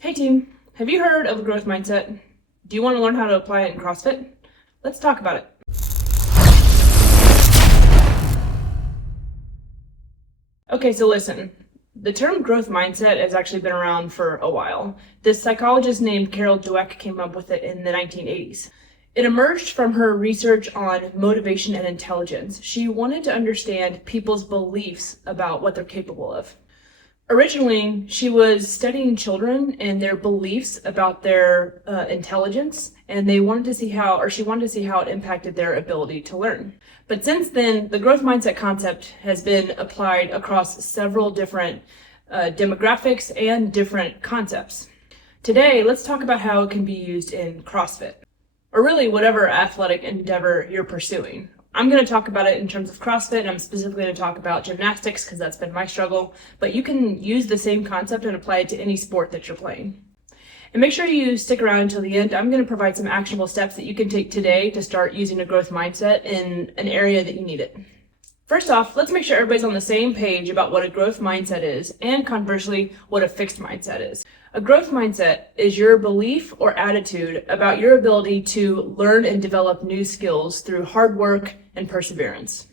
Hey team, have you heard of a growth mindset? Do you want to learn how to apply it in CrossFit? Let's talk about it. Okay, so listen. The term growth mindset has actually been around for a while. This psychologist named Dweck came up with it in the 1980s. It emerged from her research on motivation and intelligence. She wanted to understand people's beliefs about what they're capable of. Originally, she was studying children and their beliefs about their intelligence, and she wanted to see how it impacted their ability to learn. But since then, the growth mindset concept has been applied across several different demographics and different concepts. Today, let's talk about how it can be used in CrossFit, or really whatever athletic endeavor you're pursuing. I'm going to talk about it in terms of CrossFit, and I'm specifically going to talk about gymnastics because that's been my struggle, but you can use the same concept and apply it to any sport that you're playing. And make sure you stick around until the end. I'm going to provide some actionable steps that you can take today to start using a growth mindset in an area that you need it. First off, let's make sure everybody's on the same page about what a growth mindset is, and conversely, what a fixed mindset is. A growth mindset is your belief or attitude about your ability to learn and develop new skills through hard work and perseverance.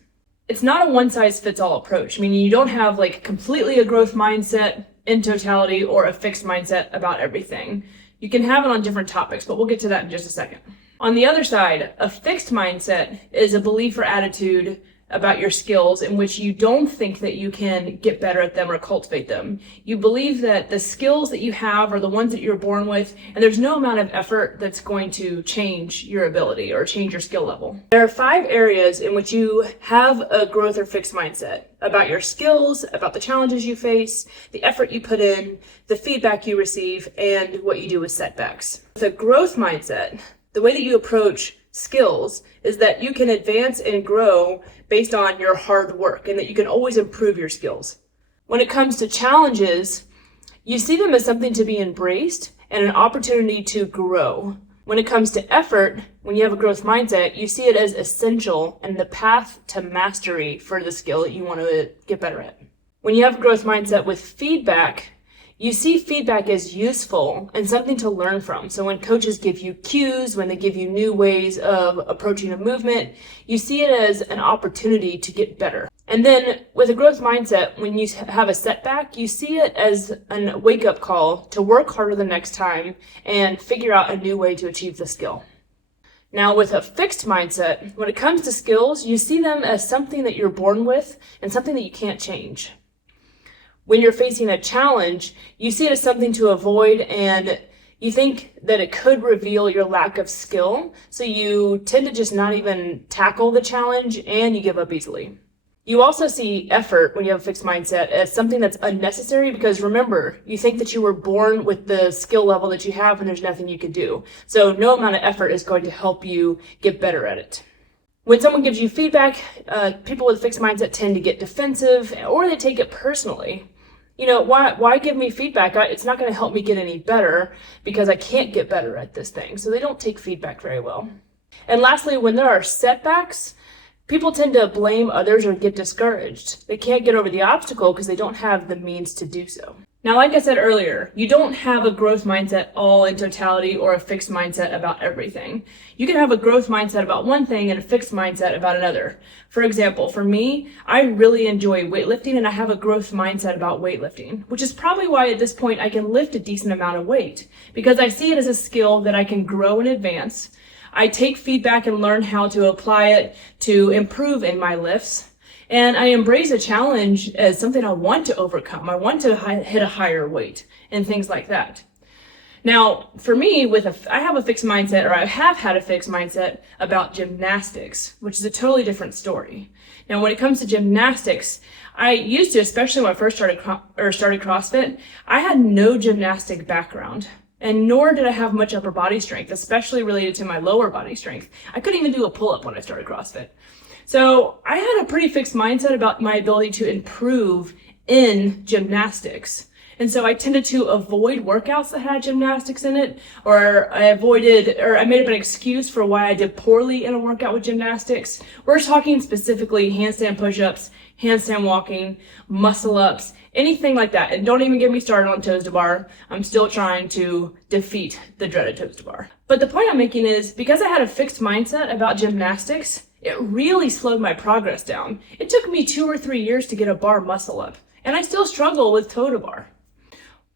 It's not a one-size-fits-all approach, meaning you don't have completely a growth mindset in totality or a fixed mindset about everything. You can have it on different topics, but we'll get to that in just a second. On the other side, a fixed mindset is a belief or attitude about your skills in which you don't think that you can get better at them or cultivate them. You believe that the skills that you have are the ones that you're born with, and there's no amount of effort that's going to change your ability or change your skill level. There are 5 areas in which you have a growth or fixed mindset: about your skills, about the challenges you face, the effort you put in, the feedback you receive, and what you do with setbacks. With a growth mindset, the way that you approach skills is that you can advance and grow based on your hard work, and that you can always improve your skills. When it comes to challenges, you see them as something to be embraced and an opportunity to grow. When it comes to effort, when you have a growth mindset, you see it as essential and the path to mastery for the skill that you want to get better at. When you have a growth mindset with feedback, you see feedback as useful and something to learn from. So when coaches give you cues, when they give you new ways of approaching a movement, you see it as an opportunity to get better. And then with a growth mindset, when you have a setback, you see it as a wake-up call to work harder the next time and figure out a new way to achieve the skill. Now, with a fixed mindset, when it comes to skills, you see them as something that you're born with and something that you can't change. When you're facing a challenge, you see it as something to avoid, and you think that it could reveal your lack of skill, so you tend to just not even tackle the challenge, and you give up easily. You also see effort, when you have a fixed mindset, as something that's unnecessary, because remember, you think that you were born with the skill level that you have and there's nothing you can do. So no amount of effort is going to help you get better at it. When someone gives you feedback, people with a fixed mindset tend to get defensive, or they take it personally. Why give me feedback? It's not going to help me get any better because I can't get better at this thing. So they don't take feedback very well. And lastly, when there are setbacks, people tend to blame others or get discouraged. They can't get over the obstacle because they don't have the means to do so. Now, like I said earlier, you don't have a growth mindset all in totality or a fixed mindset about everything. You can have a growth mindset about one thing and a fixed mindset about another. For example, for me, I really enjoy weightlifting, and I have a growth mindset about weightlifting, which is probably why at this point I can lift a decent amount of weight, because I see it as a skill that I can grow and advance. I take feedback and learn how to apply it to improve in my lifts. And I embrace a challenge as something I want to overcome. I want to hit a higher weight and things like that. Now, for me, I have a fixed mindset, or I have had a fixed mindset about gymnastics, which is a totally different story. Now, when it comes to gymnastics, I used to, especially when I first started CrossFit, I had no gymnastic background. And nor did I have much upper body strength, especially related to my lower body strength. I couldn't even do a pull-up when I started CrossFit. So I had a pretty fixed mindset about my ability to improve in gymnastics. And so I tended to avoid workouts that had gymnastics in it, or I made up an excuse for why I did poorly in a workout with gymnastics. We're talking specifically handstand push-ups, handstand walking, muscle ups, anything like that. And don't even get me started on toes to bar. I'm still trying to defeat the dreaded toes to bar. But the point I'm making is, because I had a fixed mindset about gymnastics, it really slowed my progress down. It took me 2 or 3 years to get a bar muscle up, and I still struggle with toe to bar.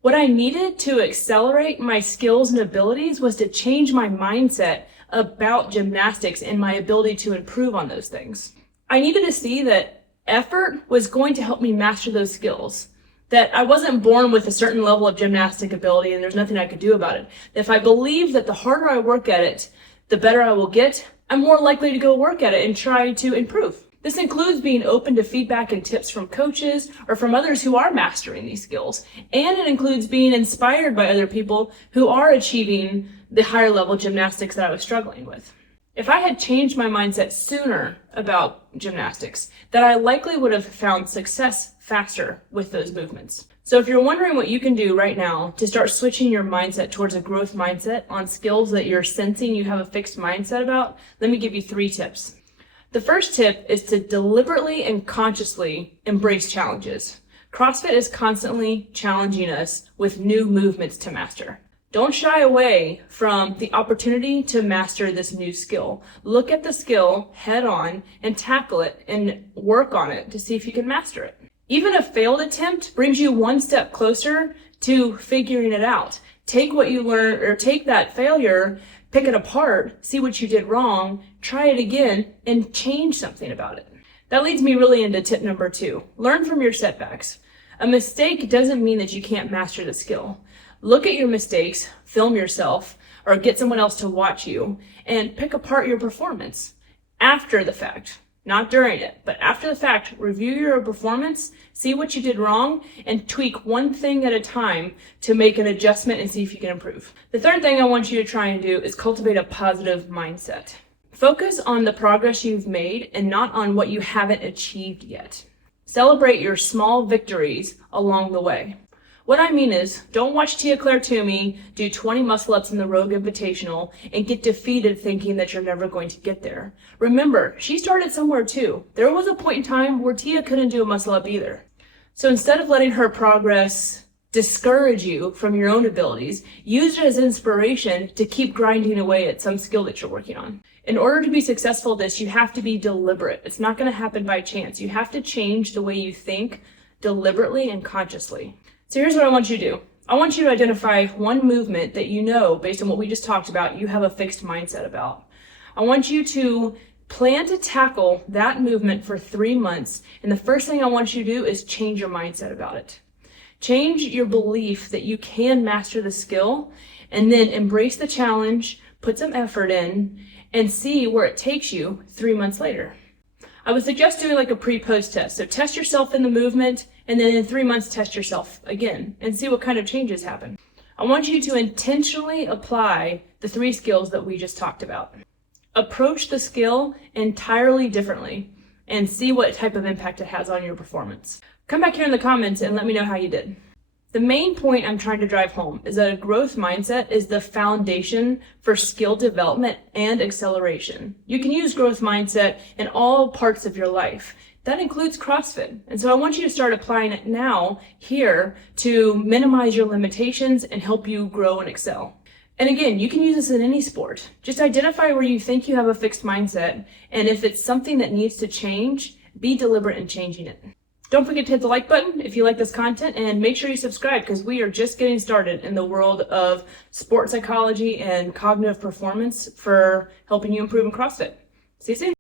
What I needed to accelerate my skills and abilities was to change my mindset about gymnastics and my ability to improve on those things. I needed to see that effort was going to help me master those skills. That I wasn't born with a certain level of gymnastic ability and there's nothing I could do about it. If I believe that the harder I work at it, the better I will get, I'm more likely to go work at it and try to improve. This includes being open to feedback and tips from coaches or from others who are mastering these skills. And it includes being inspired by other people who are achieving the higher level gymnastics that I was struggling with. If I had changed my mindset sooner about gymnastics, then I likely would have found success faster with those movements. So if you're wondering what you can do right now to start switching your mindset towards a growth mindset on skills that you're sensing you have a fixed mindset about, let me give you 3 tips. The first tip is to deliberately and consciously embrace challenges. CrossFit is constantly challenging us with new movements to master. Don't shy away from the opportunity to master this new skill. Look at the skill head on and tackle it and work on it to see if you can master it. Even a failed attempt brings you one step closer to figuring it out. Take what you learn, or take that failure, pick it apart, see what you did wrong, try it again, and change something about it. That leads me really into tip number 2. Learn from your setbacks. A mistake doesn't mean that you can't master the skill. Look at your mistakes, film yourself, or get someone else to watch you, and pick apart your performance after the fact. Not during it, but after the fact, review your performance, see what you did wrong, and tweak one thing at a time to make an adjustment and see if you can improve. The third thing I want you to try and do is cultivate a positive mindset. Focus on the progress you've made and not on what you haven't achieved yet. Celebrate your small victories along the way. What I mean is, don't watch Tia-Clair Toomey do 20 muscle-ups in the Rogue Invitational and get defeated thinking that you're never going to get there. Remember, she started somewhere too. There was a point in time where Tia couldn't do a muscle-up either. So instead of letting her progress discourage you from your own abilities, use it as inspiration to keep grinding away at some skill that you're working on. In order to be successful at this, you have to be deliberate. It's not going to happen by chance. You have to change the way you think deliberately and consciously. So here's what I want you to do. I want you to identify one movement that you know, based on what we just talked about, you have a fixed mindset about. I want you to plan to tackle that movement for 3 months. And the first thing I want you to do is change your mindset about it. Change your belief that you can master the skill, and then embrace the challenge, put some effort in, and see where it takes you 3 months later. I would suggest doing like a pre-post test. So test yourself in the movement, and then in 3 months, test yourself again and see what kind of changes happen. I want you to intentionally apply the 3 skills that we just talked about. Approach the skill entirely differently and see what type of impact it has on your performance. Come back here in the comments and let me know how you did. The main point I'm trying to drive home is that a growth mindset is the foundation for skill development and acceleration. You can use growth mindset in all parts of your life. That includes CrossFit. And so I want you to start applying it now, here, to minimize your limitations and help you grow and excel. And again, you can use this in any sport. Just identify where you think you have a fixed mindset, and if it's something that needs to change, be deliberate in changing it. Don't forget to hit the like button if you like this content, and make sure you subscribe, because we are just getting started in the world of sports psychology and cognitive performance for helping you improve in CrossFit. See you soon.